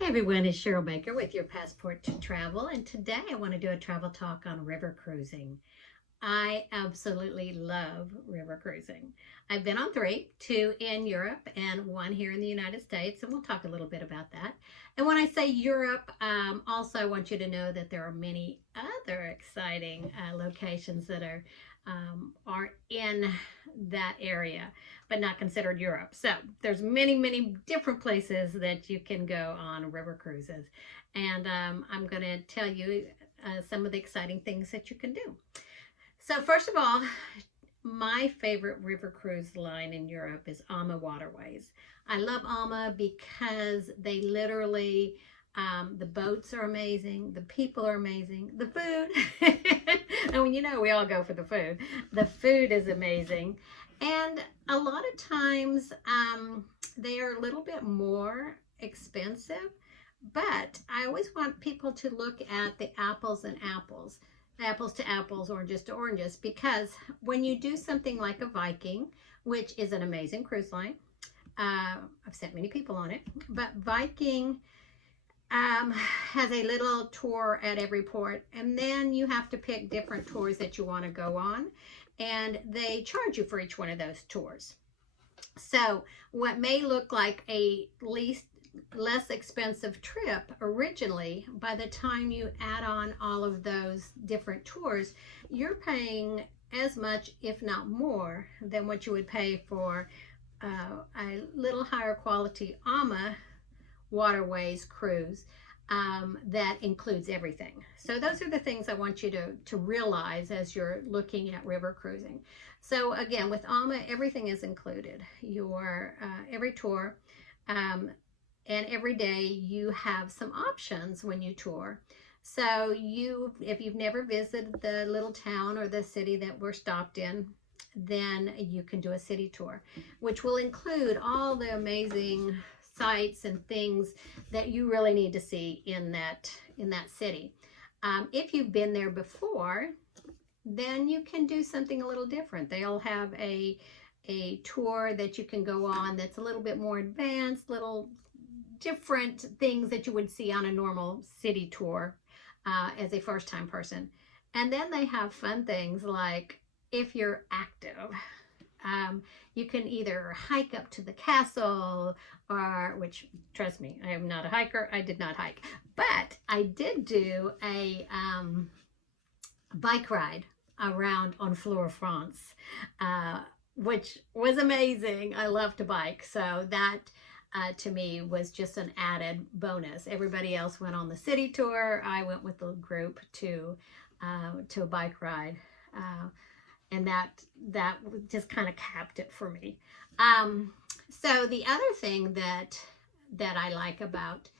Hey everyone, it's Cheryl Baker with your Passport to Travel, and today I want to do a travel talk on river cruising. I absolutely love river cruising. I've been on three, two in Europe and one here in the United States, and we'll talk a little bit about that. And when I say Europe, also I want you to know that there are many other exciting locations that are in that area, but not considered Europe. So there's many different places that you can go on river cruises, and I'm going to tell you some of the exciting things that you can do. So first of all, my favorite river cruise line in Europe is Alma Waterways. I love Alma because they literally, the boats are amazing, the people are amazing, the food, and when we all go for the food. The food is amazing, and a lot of times they are a little bit more expensive, but I always want people to look at the apples and apples. Apples to apples, oranges to oranges, because when you do something like a Viking, which is an amazing cruise line, I've sent many people on it, but Viking has a little tour at every port, and then you have to pick different tours that you want to go on, and they charge you for each one of those tours. So what may look like a less expensive trip originally, by the time you add on all of those different tours, you're paying as much, if not more, than what you would pay for a little higher quality Alma Waterways cruise that includes everything. So those are the things I want you to realize as you're looking at river cruising. So again, with Alma, everything is included. Your every tour, and every day you have some options when you tour. So if you've never visited the little town or the city that we're stopped in, then you can do a city tour, which will include all the amazing sights and things that you really need to see in that city. If you've been there before, then you can do something a little different. They'll have a tour that you can go on that's a little bit more advanced, little different things that you would see on a normal city tour as a first-time person. And then they have fun things like, if you're active, you can either hike up to the castle, or, which, trust me, I am not a hiker. I did not hike, but I did do a bike ride around on Fleur France, which was amazing. I love to bike, so that to me was just an added bonus. Everybody else went on the city tour. I went with the group to a bike ride, and that just kind of capped it for me. So the other thing that I like about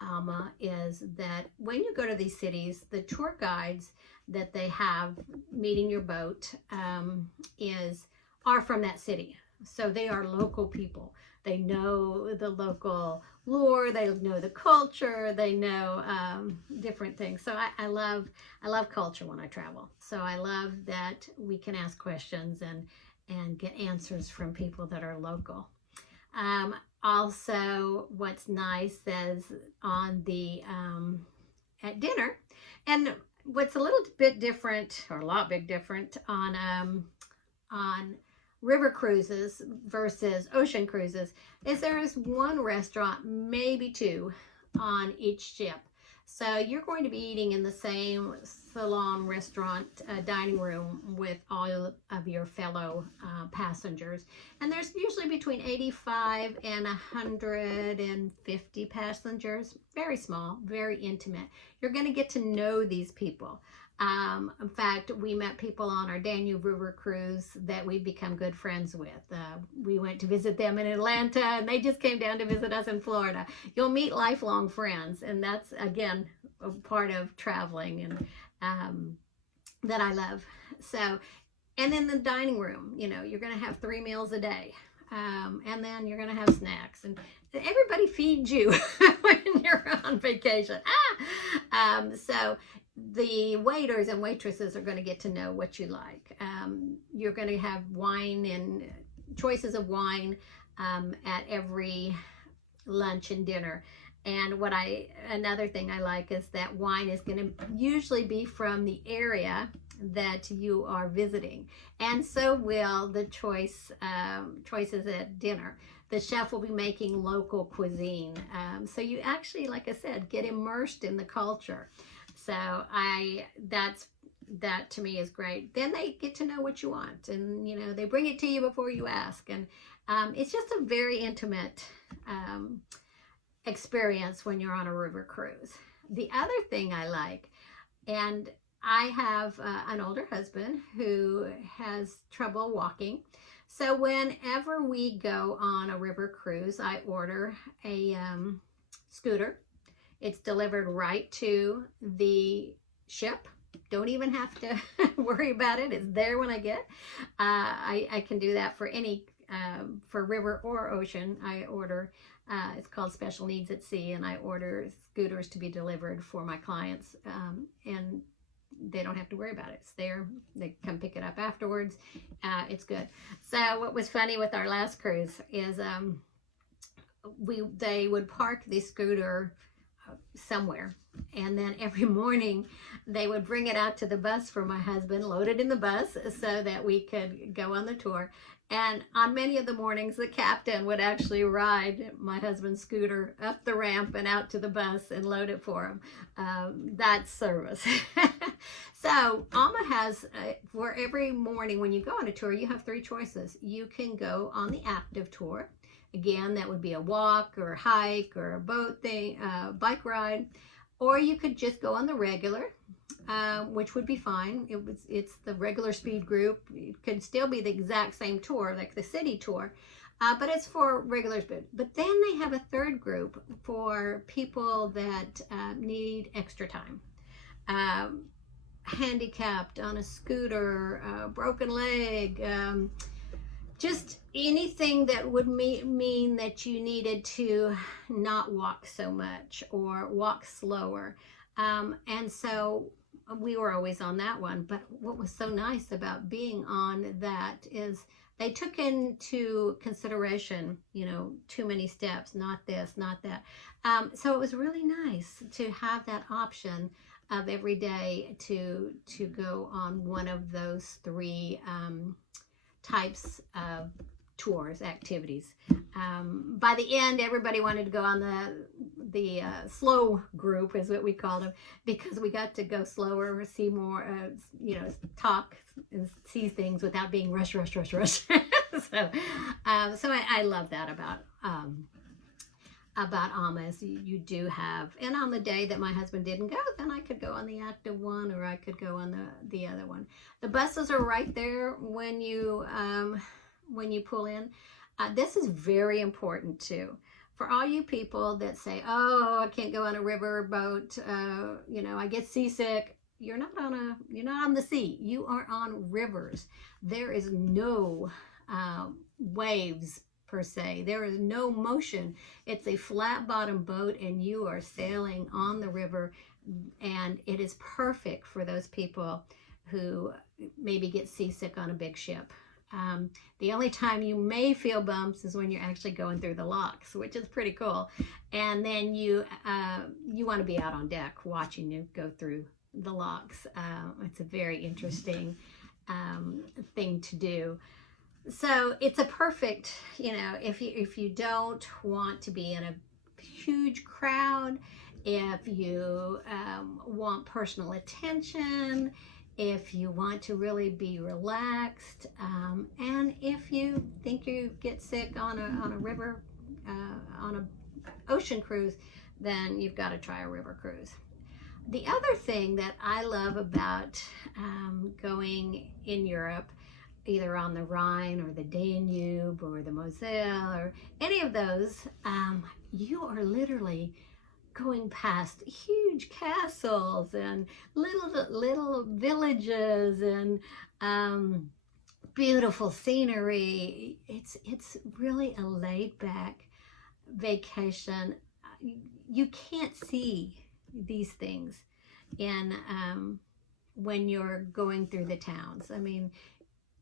Alma is that when you go to these cities, the tour guides that they have meeting your boat are from that city. So they are local people. They know the local lore, they know the culture, they know different things. So I love culture when I travel. So I love that we can ask questions and get answers from people that are local. Also, what's nice is on the at dinner, and what's a little bit different, or a lot bit different on river cruises versus ocean cruises, is there is one restaurant, maybe two, on each ship. So you're going to be eating in the same salon, restaurant, dining room with all of your fellow passengers. And there's usually between 85 and 150 passengers. Very small, very intimate. You're going to get to know these people. In fact, we met people on our Danube River cruise that we've become good friends with. We went to visit them in Atlanta, and they just came down to visit us in Florida. You'll meet lifelong friends, and that's, again, a part of traveling, and that I love. So, and then the dining room, you're going to have 3 meals a day. And then you're going to have snacks, and everybody feeds you when you're on vacation. So the waiters and waitresses are going to get to know what you like. You're going to have wine and choices of wine at every lunch and dinner. And another thing I like is that wine is going to usually be from the area that you are visiting, and so will the choices at dinner. The chef will be making local cuisine, so you actually, like I said, get immersed in the culture. So that to me is great. Then they get to know what you want, and they bring it to you before you ask, and it's just a very intimate experience when you're on a river cruise. The other thing I like, and I have an older husband who has trouble walking. So whenever we go on a river cruise, I order a scooter. It's delivered right to the ship. Don't even have to worry about it. It's there when I get. I can do that for any, for river or ocean. I order, it's called Special Needs at Sea, and I order scooters to be delivered for my clients, and they don't have to worry about it. It's there. They come pick it up afterwards. It's good. So what was funny with our last cruise is they would park the scooter somewhere, and then every morning they would bring it out to the bus for my husband, load it in the bus so that we could go on the tour. And on many of the mornings, the captain would actually ride my husband's scooter up the ramp and out to the bus and load it for him. That's service. So Alma has, for every morning when you go on a tour, you have 3 choices. You can go on the active tour. Again, that would be a walk or a hike or a boat thing, bike ride. Or you could just go on the regular, which would be fine. It's the regular speed group. It could still be the exact same tour, like the city tour, but it's for regular speed. But then they have a third group for people that need extra time. Handicapped, on a scooter, broken leg, just anything that would mean that you needed to not walk so much or walk slower. And so we were always on that one. But what was so nice about being on that is they took into consideration, too many steps, not this, not that. So it was really nice to have that option of every day to go on one of those 3 types of tours, activities. By the end, everybody wanted to go on the slow group, is what we called them, because we got to go slower, see more, talk and see things without being rush. So I love that about Alma's. You do have, and on the day that my husband didn't go, then I could go on the active one, or I could go on the other one. The buses are right there when you pull in. This is very important too. For all you people that say, oh, I can't go on a river boat, I get seasick. You're not on the sea. You are on rivers. There is no waves per se. There is no motion. It's a flat bottom boat, and you are sailing on the river, and it is perfect for those people who maybe get seasick on a big ship. The only time you may feel bumps is when you're actually going through the locks, which is pretty cool. And then you want to be out on deck watching you go through the locks. It's a very interesting thing to do. So it's a perfect, if you don't want to be in a huge crowd, if you want personal attention, if you want to really be relaxed, and if you think you get sick on a river, on an ocean cruise, then you've got to try a river cruise. The other thing that I love about going in Europe, either on the Rhine or the Danube or the Moselle or any of those, you are literally going past huge castles and little villages and beautiful scenery. It's really a laid-back vacation. You can't see these things in when you're going through the towns. I mean,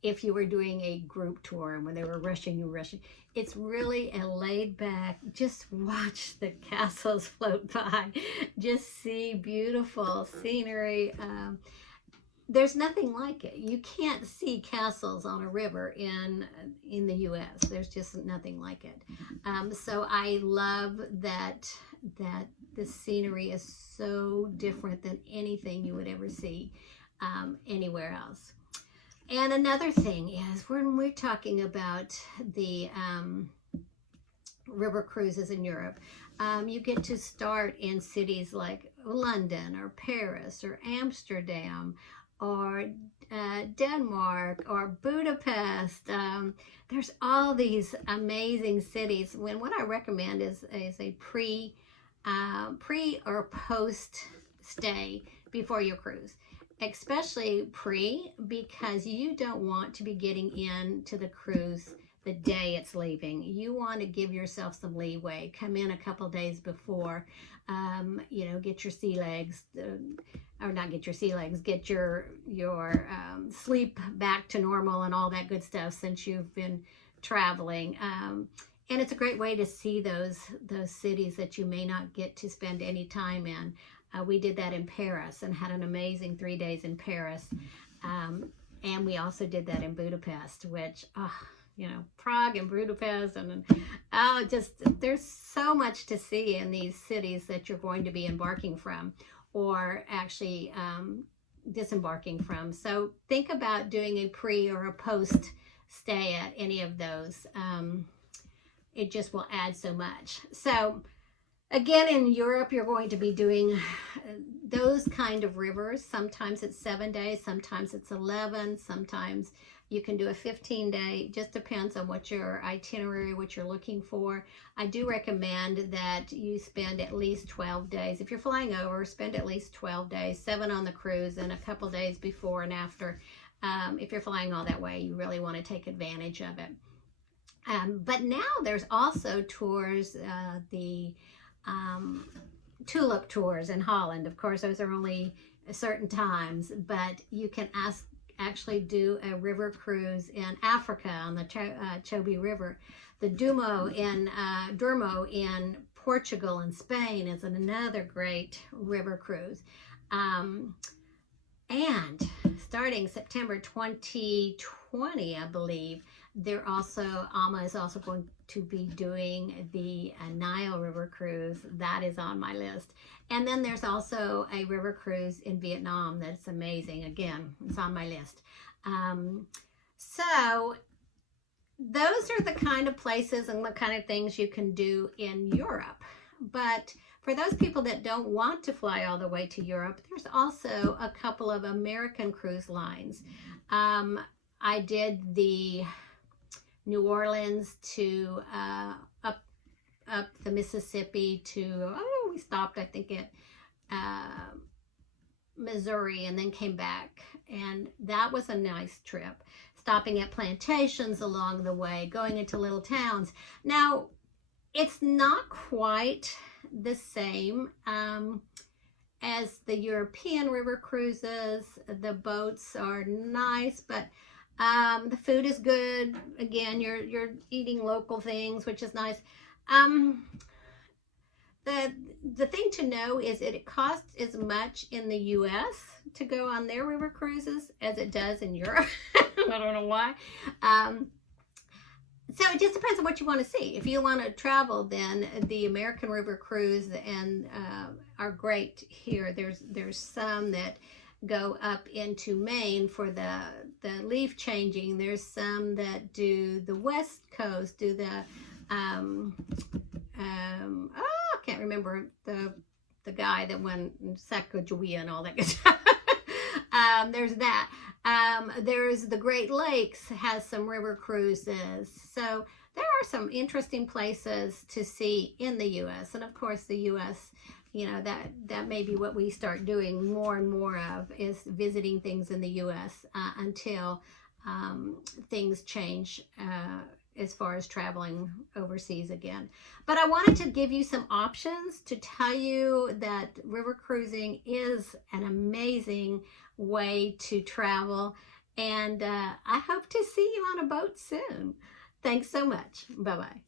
if you were doing a group tour and when they were rushing, you were rushing. It's really a laid back, just watch the castles float by, just see beautiful scenery. There's nothing like it. You can't see castles on a river in the U.S. There's just nothing like it. So I love that the scenery is so different than anything you would ever see anywhere else. And another thing is when we're talking about the river cruises in Europe, you get to start in cities like London or Paris or Amsterdam or Denmark or Budapest. There's all these amazing cities. What I recommend is a pre or post stay before your cruise. Especially pre, because you don't want to be getting into the cruise the day it's leaving. You want to give yourself some leeway. Come in a couple days before, get your sea legs, or not get your sea legs, get your sleep back to normal and all that good stuff since you've been traveling. And it's a great way to see those cities that you may not get to spend any time in. We did that in Paris and had an amazing 3 days in Paris. And we also did that in Budapest, which, Prague and Budapest. And there's so much to see in these cities that you're going to be embarking from or actually disembarking from. So think about doing a pre or a post stay at any of those. It just will add so much. So again, in Europe, you're going to be doing those kind of rivers. Sometimes it's 7 days, sometimes it's 11, sometimes you can do a 15-day. Just depends on what your itinerary, what you're looking for. I do recommend that you spend at least 12 days. If you're flying over, spend at least 12 days, 7 on the cruise and a couple days before and after. If you're flying all that way, you really want to take advantage of it. But now there's also tours, the tulip tours in Holland. Of course, those are only certain times, but you can actually do a river cruise in Africa on the Chobe River. The Durmo in Portugal and Spain is another great river cruise. And starting September 2020, I believe, Alma is also going to be doing the Nile River cruise. That is on my list. And then there's also a river cruise in Vietnam that's amazing. Again, it's on my list. So those are the kind of places and the kind of things you can do in Europe. But for those people that don't want to fly all the way to Europe, there's also a couple of American cruise lines. I did the New Orleans to up the Mississippi to, we stopped, I think, at Missouri and then came back. And that was a nice trip. Stopping at plantations along the way, going into little towns. Now, it's not quite the same as the European river cruises. The boats are nice, but the food is good. Again, you're eating local things, which is nice. The thing to know is that it costs as much in the U.S. to go on their river cruises as it does in Europe. I don't know why. So it just depends on what you want to see. If you want to travel, then the American river cruise and are great here. There's some that go up into Maine for the leaf changing. There's some that do the West Coast, do the I can't remember the guy that went Sacagawea and all that good stuff. There's that. There's the Great Lakes has some river cruises. So there are some interesting places to see in the U.S. And of course the U.S., that may be what we start doing more and more of, is visiting things in the U.S. Until things change as far as traveling overseas again. But I wanted to give you some options to tell you that river cruising is an amazing way to travel. And I hope to see you on a boat soon. Thanks so much. Bye-bye.